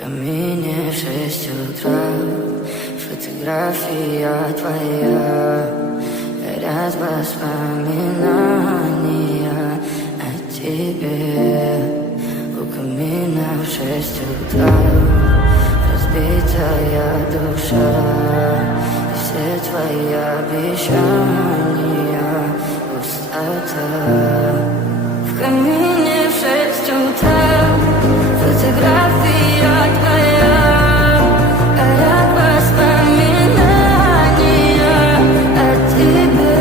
камине в 6 утра, фотография твоя, горят воспоминания о тебе. У камина в 6 утра разбитая душа, и все твои обещания пустота. В камине в 6 утра фотография твоя, горят воспоминания о тебе.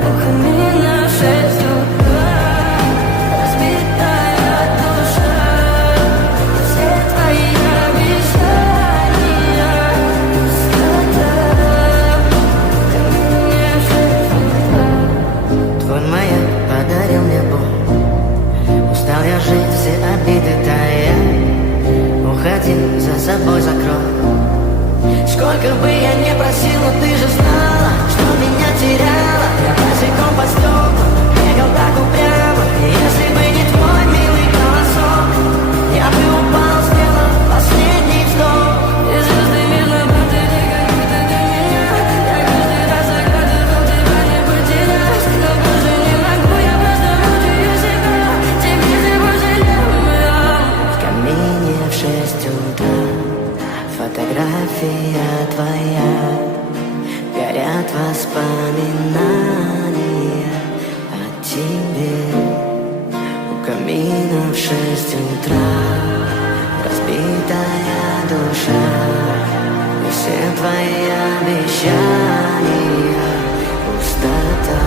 У камина в 6 утра разбитая душа, и все твои обещания пустота. В камине в 6 утра. Твой маяк подарил мне боль, устал я жить, все обиды тая. Уходи, за собой закрой. Сколько бы я не просил, но ты же знала, что меня теряла. Я босиком по стеклам бегал так упрямо. Если бы не твой милый голосок, я бы упал, сделал последний вздох. И звезды видно, будто ты как будто до меня. Я каждый раз загадывал тебя не потерять, но больше не могу, я просто мучаю себя. Тебе же больше не умру. В камине в 6 утра фотография твоя, горят воспоминания о тебе. У камина в 6 утра разбитая душа, и все твои обещания пустота.